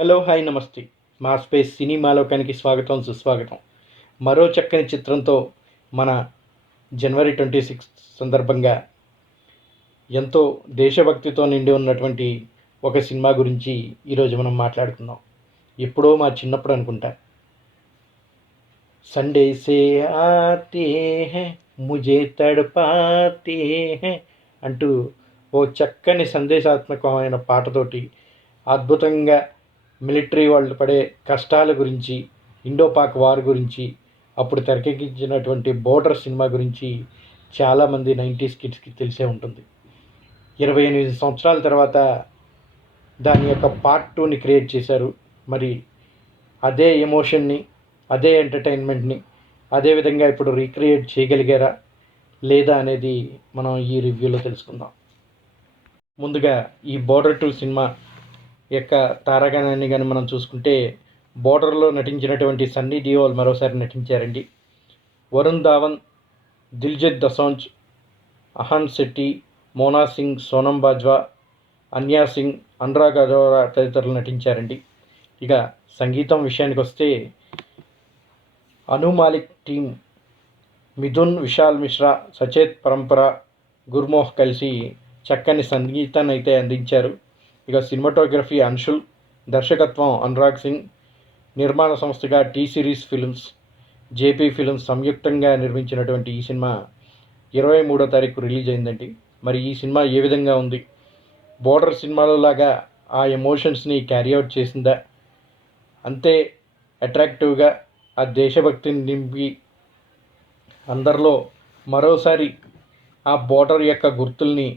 Hello hi నమస్తే. మా space సినిమాలోకానికి స్వాగతం సుస్వాగతం. మరో చక్కని చిత్రంతో మన జనవరి ట్వంటీ సిక్స్త్ సందర్భంగా ఎంతో దేశభక్తితో నిండి ఉన్నటువంటి ఒక సినిమా గురించి ఈరోజు మనం మాట్లాడుకుందాం. ఎప్పుడో మా చిన్నప్పుడు అనుకుంటా. సండే సే ఆతే హే ముజే తడపాతే హే అంటూ ఓ చక్కని సందేశాత్మకమైన పాటతోటి అద్భుతంగా మిలిటరీ వాళ్ళు పడే కష్టాల గురించి ఇండోపాక్ వార్ గురించి అప్పుడు తెరకెక్కించినటువంటి బోర్డర్ సినిమా గురించి చాలామంది నైంటీస్ కిడ్స్కి తెలిసే ఉంటుంది. ఇరవై ఎనిమిది సంవత్సరాల తర్వాత దాని యొక్క పార్ట్ టూని క్రియేట్ చేశారు. మరి అదే ఎమోషన్ని అదే ఎంటర్టైన్మెంట్ని అదే విధంగా ఇప్పుడు రీక్రియేట్ చేయగలిగారా లేదా అనేది మనం ఈ రివ్యూలో తెలుసుకుందాం. ముందుగా ఈ బోర్డర్ టూ సినిమా యొక్క తారాగణాన్ని కానీ మనం చూసుకుంటే బోర్డర్లో నటించినటువంటి సన్నీ డియోల్ మరోసారి నటించారండి. వరుణ్ ధావన్ దిల్జిత్ దసాంజ్ అహాన్ శెట్టి మోనా సింగ్ సోనం బాజ్వా అన్యా సింగ్ అనురాగ్ అరోరా తదితరులు నటించారండి. ఇక సంగీతం విషయానికి వస్తే అను మాలిక్ టీం మిథున్ విశాల్ మిశ్రా సచేత్ పరంపర గుర్మోహ్ కలిసి చక్కని సంగీతాన్ని అయితే అందించారు. ఇక సినిమాటోగ్రఫీ అన్షుల్ దర్శకత్వం అనురాగ్ సింగ్ నిర్మాణ సంస్థగా T Series Films JP Films సంయుక్తంగా నిర్మించినటువంటి ఈ సినిమా ఇరవై మూడో తారీఖు రిలీజ్ అయిందండి. మరి ఈ సినిమా ఏ విధంగా ఉంది? బోర్డర్ సినిమాలో లాగా ఆ ఎమోషన్స్ని క్యారీ అవుట్ చేసిందా? అంతే అట్రాక్టివ్గా ఆ దేశభక్తిని నింపి అందరిలో మరోసారి ఆ బోర్డర్ యొక్క గుర్తుల్ని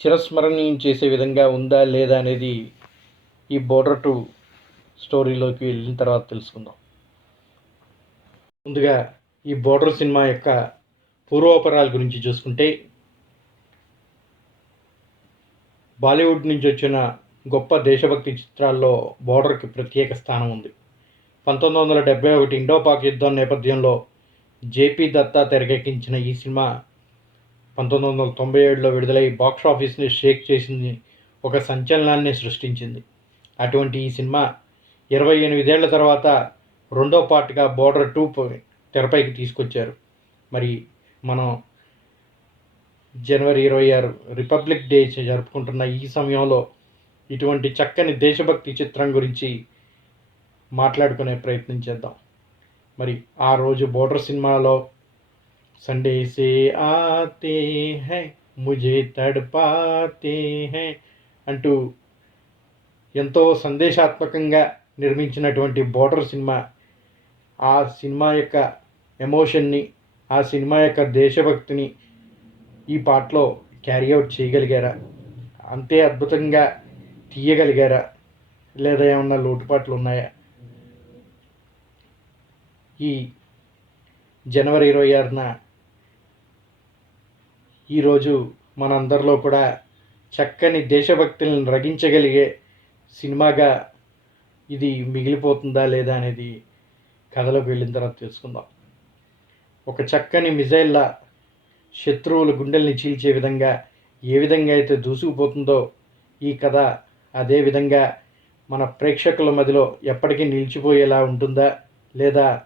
చిరస్మరణీయం చేసే విధంగా ఉందా లేదా అనేది ఈ బోర్డర్ టు స్టోరీలోకి వెళ్ళిన తర్వాత తెలుసుకుందాం. ముందుగా ఈ బోర్డర్ సినిమా యొక్క పూర్వోపరాల గురించి చూసుకుంటే బాలీవుడ్ నుంచి వచ్చిన గొప్ప దేశభక్తి చిత్రాల్లో బోర్డర్కి ప్రత్యేక స్థానం ఉంది. పంతొమ్మిది వందల డెబ్బై ఒకటి ఇండో పాక్ యుద్ధం నేపథ్యంలో జేపీ దత్తా తెరకెక్కించిన ఈ సినిమా పంతొమ్మిది వందల తొంభై ఏడులో విడుదలై బాక్స్ ఆఫీస్ని షేక్ చేసింది ఒక సంచలనాన్ని సృష్టించింది. అటువంటి ఈ సినిమా ఇరవై ఎనిమిదేళ్ళ తర్వాత రెండో పార్ట్గా బోర్డర్ టూ తెరపైకి తీసుకొచ్చారు. మరి మనం జనవరి ఇరవై ఆరు రిపబ్లిక్ డే జరుపుకుంటున్న ఈ సమయంలో ఇటువంటి చక్కని దేశభక్తి చిత్రం గురించి మాట్లాడుకునే ప్రయత్నం చేద్దాం. మరి ఆ రోజు బోర్డర్ సినిమాలో संडे से ఆతే హై ముజే తడపాతే హై అంటూ ఎంతో సందేశాత్మకంగా నిర్మించినటువంటి బోర్డర్ సినిమా. ఆ సినిమా యొక్క ఎమోషన్ని ఆ సినిమా యొక్క దేశభక్తిని ఈ పాటలో క్యారీ అవుట్ చేయగలిగారా? అంతే అద్భుతంగా తీయగలిగారా? లేదా ఏమన్నా లోటుపాట్లు ఉన్నాయా? ఈ జనవరి ఇరవై ఆరున ఈరోజు మనందరిలో కూడా చక్కని దేశభక్తులను రగించగలిగే సినిమాగా ఇది మిగిలిపోతుందా లేదా అనేది కథలోకి వెళ్ళిన తర్వాత తెలుసుకుందాం. ఒక చక్కని మిజైల్ల శత్రువుల గుండెల్ని చీల్చే విధంగా ఏ విధంగా అయితే దూసుకుపోతుందో ఈ కథ అదే విధంగా మన ప్రేక్షకుల మధ్యలో ఎప్పటికీ నిలిచిపోయేలా ఉంటుందా లేదా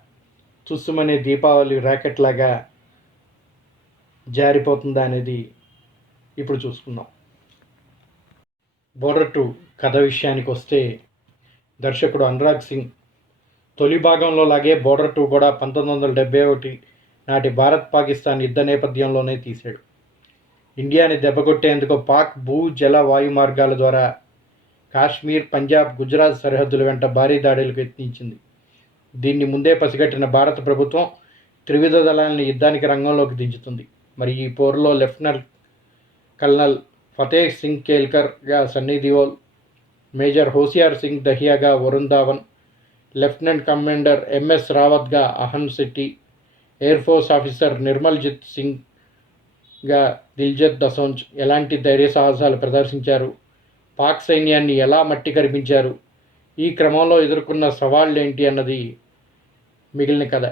తుస్సుమనే దీపావళి రాకెట్లాగా జారిపోతుందా అనేది ఇప్పుడు చూసుకుందాం. బోర్డర్ టూ కథ విషయానికి వస్తే దర్శకుడు అనురాగ్ సింగ్ తొలి భాగంలో లాగే బోర్డర్ టూ కూడా పంతొమ్మిది వందల డెబ్బై ఒకటి నాటి భారత్ పాకిస్తాన్ యుద్ధ నేపథ్యంలోనే తీశాడు. ఇండియాని దెబ్బకొట్టేందుకు పాక్ భూ జల వాయు మార్గాల ద్వారా కాశ్మీర్ పంజాబ్ గుజరాత్ సరిహద్దుల వెంట భారీ దాడులకు యత్నించింది. దీన్ని ముందే పసిగట్టిన భారత ప్రభుత్వం త్రివిధ దళాలను యుద్ధానికి రంగంలోకి దించుతుంది. మరి ఈ పోరులో లెఫ్టినెంట్ కల్నల్ ఫతేహ్ సింగ్ కేల్కర్గా Sunny Deol major Hoshiyar Singh దహియాగా Varun Dhawan lieutenant commander MS రావత్గా Ahan Shetty air force officer Nirmaljit సింగ్గా Diljit Dosanjh ఎలాంటి ధైర్య సాహసాలు ప్రదర్శించారు? పాక్ సైన్యాన్ని ఎలా మట్టి కరిపించారు? ఈ క్రమంలో ఎదుర్కొన్న సవాళ్ళు ఏంటి అన్నది మిగిలిన కథ.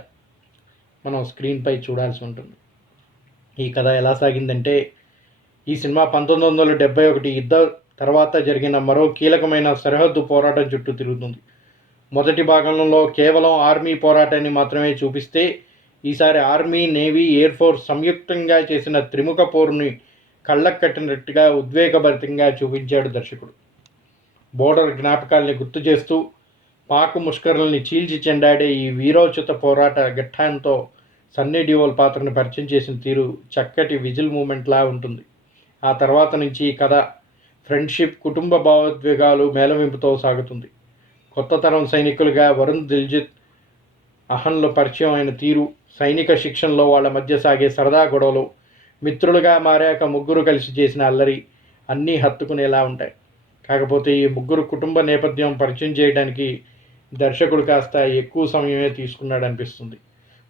మనం స్క్రీన్పై చూడాల్సి ఉంటుంది. ఈ కథ ఎలా సాగిందంటే ఈ సినిమా పంతొమ్మిది వందల డెబ్బై ఒకటి యుద్ధ తర్వాత జరిగిన మరో కీలకమైన సరిహద్దు పోరాటం చుట్టూ తిరుగుతుంది. మొదటి భాగంలో కేవలం ఆర్మీ పోరాటాన్ని మాత్రమే చూపిస్తే ఈసారి ఆర్మీ నేవీ ఎయిర్ ఫోర్స్ సంయుక్తంగా చేసిన త్రిముఖ పోరుని కళ్ళకు కట్టినట్టుగా ఉద్వేగభరితంగా చూపించాడు దర్శకుడు. బోర్డర్ జ్ఞాపకాల్ని గుర్తు చేస్తూ పాకు ముష్కరుల్ని చీల్చి చెండాడే ఈ వీరోచిత పోరాట ఘట్టాంతో సన్నీ డియోల్ పాత్రను పరిచయం చేసిన తీరు చక్కటి విజిల్ మూమెంట్లా ఉంటుంది. ఆ తర్వాత నుంచి ఈ కథ ఫ్రెండ్షిప్ కుటుంబ భావోద్వేగాలు మేళవింపుతో సాగుతుంది. కొత్త తరం సైనికులుగా వరుణ్ దిల్జిత్ అహన్లో పరిచయం అయిన తీరు సైనిక శిక్షణలో వాళ్ళ మధ్య సాగే సరదా గొడవలు మిత్రులుగా మారాక ముగ్గురు కలిసి చేసిన అల్లరి అన్నీ హత్తుకునేలా ఉంటాయి. కాకపోతే ఈ ముగ్గురు కుటుంబ నేపథ్యం పరిచయం చేయడానికి దర్శకుడు కాస్త ఎక్కువ సమయమే తీసుకున్నాడు అనిపిస్తుంది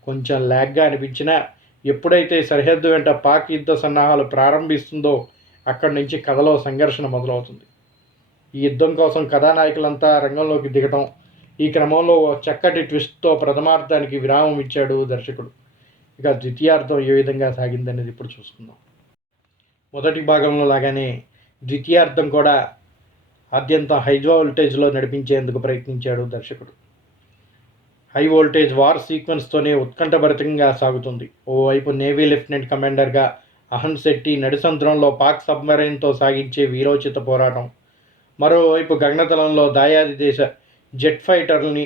కొంచెం ల్యాగ్గా అనిపించినా ఎప్పుడైతే సరిహద్దు వెంట పాక్ యుద్ధ సన్నాహాలు ప్రారంభిస్తుందో అక్కడి నుంచి కథలో సంఘర్షణ మొదలవుతుంది. ఈ యుద్ధం కోసం కథానాయకులంతా రంగంలోకి దిగటం ఈ క్రమంలో ఓ చక్కటి ట్విస్ట్తో ప్రథమార్థానికి విరామం ఇచ్చాడు దర్శకుడు. ఇక ద్వితీయార్థం ఏ విధంగా సాగిందనేది ఇప్పుడు చూసుకుందాం. మొదటి భాగంలో లాగానే ద్వితీయార్థం కూడా అత్యంత హై వోల్టేజ్లో నడిపించేందుకు ప్రయత్నించాడు దర్శకుడు. హై వోల్టేజ్ వార్ సీక్వెన్స్తోనే ఉత్కంఠభరితంగా సాగుతుంది. ఓవైపు నేవీ లెఫ్టినెంట్ కమాండర్గా అహన్ శెట్టి నడిసంద్రంలో పాక్ సబ్మరైన్తో సాగించే వీరోచిత పోరాటం. మరోవైపు గగనతలంలో దాయాది దేశ జెట్ ఫైటర్ని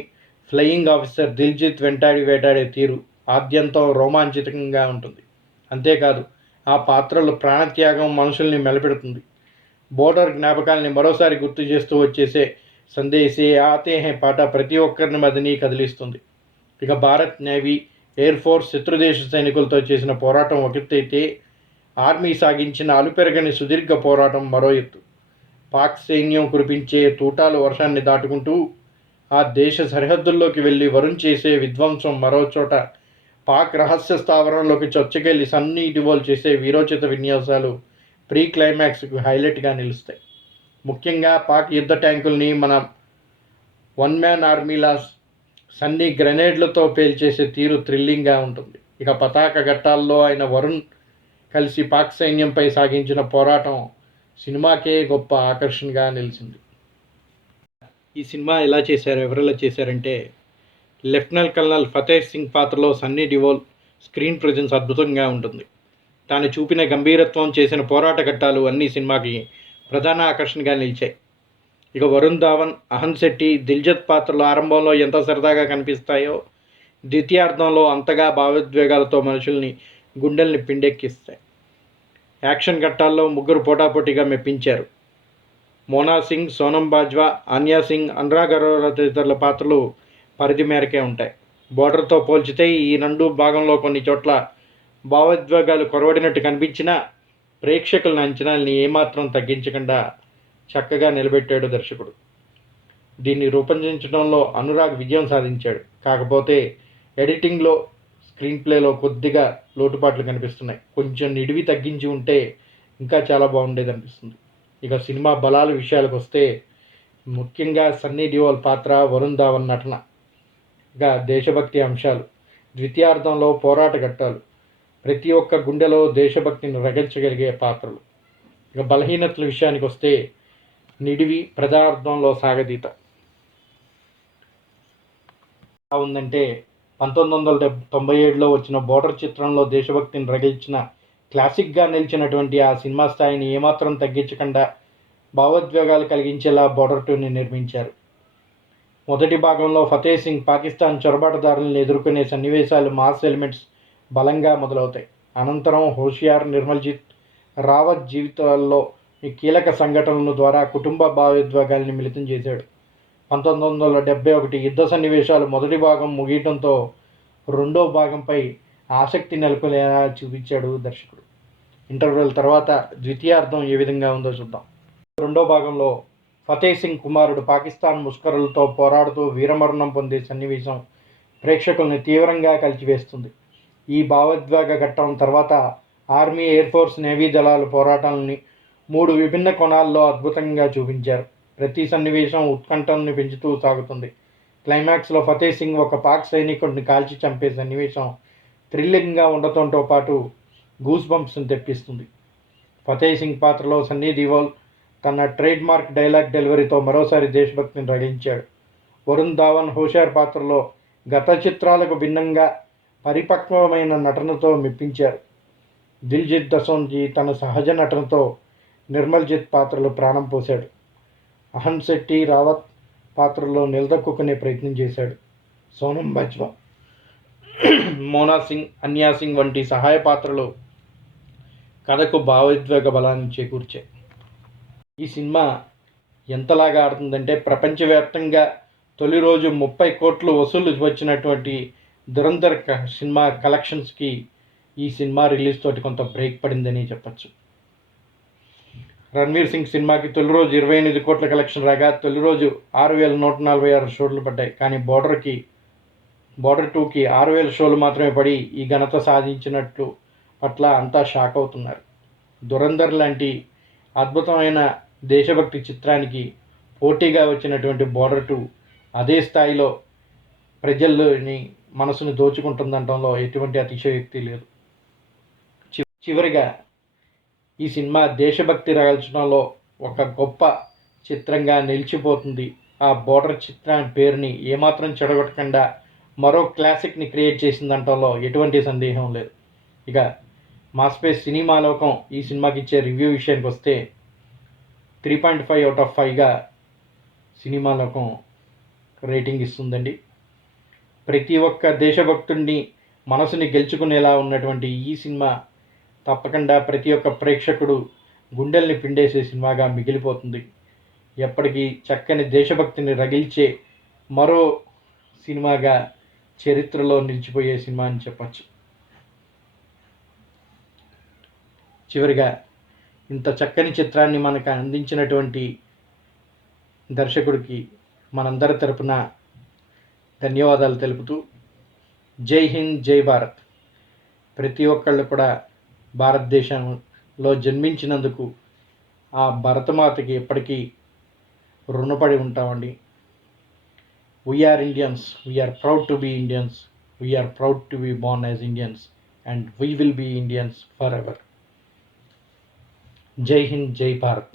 ఫ్లయింగ్ ఆఫీసర్ దిల్జిత్ వెంటాడి వేటాడే తీరు ఆద్యంతం రోమాంచితంగా ఉంటుంది. అంతేకాదు ఆ పాత్రలు ప్రాణత్యాగం మనుషుల్ని మెలపెడుతుంది. బోర్డర్ జ్ఞాపకాల్ని మరోసారి గుర్తు చేస్తూ వచ్చేసే సందేశే ఆతే హే పాట ప్రతి ఒక్కరిని మదిని కదిలిస్తుంది. ఇక భారత్ నేవీ ఎయిర్ ఫోర్స్ శత్రుదేశ సైనికులతో చేసిన పోరాటం ఒక అయితే ఆర్మీ సాగించిన అలుపెరగని సుదీర్ఘ పోరాటం మరో ఎత్తు. పాక్ సైన్యం కురిపించే తూటాలు వర్షాన్ని దాటుకుంటూ ఆ దేశ సరిహద్దుల్లోకి వెళ్ళి వరుణ్ చేసే విధ్వంసం మరో చోట పాక్ రహస్య స్థావరంలోకి చొచ్చకెళ్ళి సన్నీ డివోల్ చేసే వీరోచిత విన్యాసాలు ప్రీ క్లైమాక్స్కు హైలైట్గా నిలుస్తాయి. ముఖ్యంగా పాక్ యుద్ధ ట్యాంకుల్ని మన వన్ మ్యాన్ ఆర్మీలా సన్నీ గ్రెనేడ్లతో పేల్చేసే తీరు థ్రిల్లింగ్గా ఉంటుంది. ఇక పతాక ఘట్టాల్లో ఆయన వరుణ్ కలిసి పాక్ సైన్యంపై సాగించిన పోరాటం సినిమాకే గొప్ప ఆకర్షణగా నిలిచింది. ఈ సినిమా ఎలా చేశారు ఎవరెలా చేశారంటే లెఫ్టినెంట్ కల్నల్ ఫతేహ్ సింగ్ పాత్రలో సన్నీ డివోల్ స్క్రీన్ ప్రజెన్స్ అద్భుతంగా ఉంటుంది. తాను చూపిన గంభీరత్వం చేసిన పోరాట ఘట్టాలు అన్ని సినిమాకి ప్రధాన ఆకర్షణగా నిలిచాయి. ఇక వరుణ్ ధావన్ అహన్ శెట్టి దిల్జత్ పాత్రలు ఆరంభంలో ఎంత సరదాగా కనిపిస్తాయో ద్వితీయార్థంలో అంతగా భావోద్వేగాలతో మనుషుల్ని గుండెల్ని పిండెక్కిస్తాయి. యాక్షన్ ఘట్టాల్లో ముగ్గురు పోటాపోటీగా మెప్పించారు. మోనా సింగ్ సోనం బాజ్వా ఆన్యా సింగ్ అనురాగ్ అరోరా తదితరుల పాత్రలు పరిధి మేరకే ఉంటాయి. బోర్డర్తో పోల్చితే ఈ రెండు భాగంలో కొన్ని చోట్ల భావోద్వేగాలు కొరవడినట్టు కనిపించినా ప్రేక్షకుల అంచనాల్ని ఏమాత్రం తగ్గించకుండా చక్కగా నిలబెట్టాడు దర్శకుడు. దీన్ని రూపొందించడంలో అనురాగ్ విజయం సాధించాడు. కాకపోతే ఎడిటింగ్లో స్క్రీన్ ప్లేలో కొద్దిగా లోటుపాట్లు కనిపిస్తున్నాయి. కొంచెం నిడివి తగ్గించి ఉంటే ఇంకా చాలా బాగుండేది అనిపిస్తుంది. ఇక సినిమా బలాల విషయాలకు వస్తే ముఖ్యంగా సన్నీ డియోల్ పాత్ర వరుణ్ ధావన్ నటన ఇక దేశభక్తి అంశాలు ద్వితీయార్థంలో పోరాట ఘట్టాలు ప్రతి ఒక్క గుండెలో దేశభక్తిని రగించగలిగే పాత్రలు. ఇక బలహీనతల విషయానికి వస్తే నిడివి ప్రజార్థంలో సాగదీత. ఎలా ఉందంటే పంతొమ్మిది వందల డెబ్ తొంభై ఏడులో వచ్చిన బోర్డర్ చిత్రంలో దేశభక్తిని రగిల్చిన క్లాసిక్గా నిలిచినటువంటి ఆ సినిమా స్థాయిని ఏమాత్రం తగ్గించకుండా భావోద్వేగాలు కలిగించేలా బోర్డర్ టూని నిర్మించారు. మొదటి భాగంలో ఫతేహ్ సింగ్ పాకిస్తాన్ చొరబాటుదారులను ఎదుర్కొనే సన్నివేశాలు మాస్ ఎలిమెంట్స్ బలంగా మొదలవుతాయి. అనంతరం హోషియార్ నిర్మల్జిత్ రావత్ జీవితాల్లో ఈ కీలక సంఘటనల ద్వారా కుటుంబ భావోద్వేగాల్ని మిళితం చేశాడు. పంతొమ్మిది వందల డెబ్బై ఒకటి యుద్ధ సన్నివేశాలు మొదటి భాగం ముగియటంతో రెండో భాగంపై ఆసక్తి నెలకొనేలా చూపించాడు దర్శకుడు. ఇంటర్వెల్ తర్వాత ద్వితీయార్థం ఏ విధంగా ఉందో చూద్దాం. రెండో భాగంలో ఫతేహ్ సింగ్ కుమారుడు పాకిస్తాన్ ముష్కరులతో పోరాడుతూ వీరమరణం పొందే సన్నివేశం ప్రేక్షకుల్ని తీవ్రంగా కలిచివేస్తుంది. ఈ భావోద్వేగ ఘట్టం తర్వాత ఆర్మీ ఎయిర్ ఫోర్స్ నేవీ దళాల పోరాటాలని మూడు విభిన్న కోణాల్లో అద్భుతంగా చూపించారు. ప్రతి సన్నివేశం ఉత్కంఠను పెంచుతూ సాగుతుంది. క్లైమాక్స్లో ఫతేహ్ సింగ్ ఒక పాక్ సైనికుడిని కాల్చి చంపే సన్నివేశం థ్రిల్లింగ్గా ఉండటంతో పాటు గూస్ బంప్స్ని తెప్పిస్తుంది. ఫతేహ్ సింగ్ పాత్రలో సన్నీ దివోల్ తన ట్రేడ్ మార్క్ డైలాగ్ డెలివరీతో మరోసారి దేశభక్తిని రగిలించాడు. వరుణ్ ధావన్ హుషార్ పాత్రలో గత చిత్రాలకు భిన్నంగా పరిపక్వమైన నటనతో మెప్పించారు. దిల్జిత్ దసోన్జీ తన సహజ నటనతో నిర్మల్జిత్ పాత్రలో ప్రాణం పోశాడు. అహన్ శెట్టి రావత్ పాత్రలో నిలదొక్కునే ప్రయత్నం చేశాడు. సోనం బజ్వా. మోనా సింగ్ అన్యా సింగ్ వంటి సహాయ పాత్రలు కథకు భావోద్వేగ బలాన్ని చేకూర్చాయి. ఈ సినిమా ఎంతలాగా ఆడుతుందంటే ప్రపంచవ్యాప్తంగా తొలి రోజు ముప్పై కోట్లు వసూలు వచ్చినటువంటి దురంధర్ క- సినిమా కలెక్షన్స్కి ఈ సినిమా రిలీజ్ తోటి కొంత బ్రేక్ పడిందని చెప్పచ్చు. రణ్వీర్ సింగ్ సినిమాకి తొలి రోజు ఇరవై ఎనిమిది కోట్ల కలెక్షన్ రాగా తొలి రోజు ఆరు వేల నూట నలభై ఆరు షోలు పడ్డాయి. కానీ బోర్డర్కి బోర్డర్ టూకి ఆరు వేల షోలు మాత్రమే పడి ఈ ఘనత సాధించినట్లు పట్ల అంతా షాక్ అవుతున్నారు. దురంధర్ లాంటి అద్భుతమైన దేశభక్తి చిత్రానికి పోటీగా వచ్చినటువంటి బోర్డర్ టూ అదే స్థాయిలో ప్రజల్ని మనసును దోచుకుంటుందంటంలో ఎటువంటి అతిశయోక్తి లేదు. చి- చివరిగా ఈ సినిమా దేశభక్తి రగల్చడంలో ఒక గొప్ప చిత్రంగా నిలిచిపోతుంది. ఆ బోర్డర్ చిత్రం పేరుని ఏమాత్రం చెడగొట్టకుండా మరో క్లాసిక్ని క్రియేట్ చేసిందంటంలో ఎటువంటి సందేహం లేదు. ఇక మాస్పేస్ సినిమా లోకం ఈ సినిమాకి ఇచ్చే రివ్యూ విషయానికి వస్తే three point five out of ఫైవ్గా cinema లోకం రేటింగ్ ఇస్తుందండి. ప్రతి ఒక్క దేశభక్తుడిని మనసుని గెలుచుకునేలా ఉన్నటువంటి ఈ సినిమా తప్పకుండా ప్రతి ఒక్క ప్రేక్షకుడు గుండెల్ని పిండేసే సినిమాగా మిగిలిపోతుంది. ఎప్పటికీ చక్కని దేశభక్తిని రగిల్చే మరో సినిమాగా చరిత్రలో నిలిచిపోయే సినిమా అని చెప్పచ్చు. చివరిగా ఇంత చక్కని చిత్రాన్ని మనకు అందించినటువంటి దర్శకుడికి మనందరి తరపున ధన్యవాదాలు తెలుపుతూ జై హింద్ జై భారత్. ప్రతి ఒక్కళ్ళు కూడా భారతదేశంలో జన్మించినందుకు ఆ భరతమాతకి ఎప్పటికీ రుణపడి ఉంటామండి. We are Indians we are proud to be Indians we are proud to be born as Indians and we will be Indians forever Jai Hind Jai Bharat.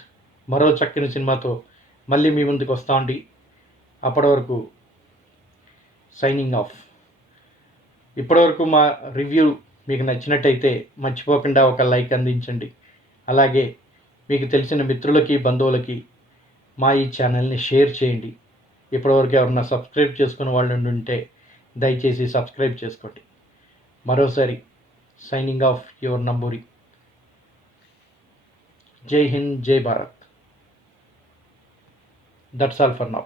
మరో చక్కని సినిమాతో మళ్ళీ మీ ముందుకు వస్తామండి. అప్పటి వరకు సైనింగ్ ఆఫ్ ఇప్పటివరకు మా రివ్యూ మీకు నచ్చినట్టయితే మర్చిపోకుండా ఒక లైక్ అందించండి. అలాగే మీకు తెలిసిన మిత్రులకి బంధువులకి మా ఈ ఛానల్ని షేర్ చేయండి. ఇప్పటివరకు ఎవరన్నా సబ్స్క్రైబ్ చేసుకున్న వాళ్ళు ఉంటే దయచేసి సబ్స్క్రైబ్ చేసుకోండి. మరోసారి signing off your Namburi Jai Hind Jai Bharat. That's all for now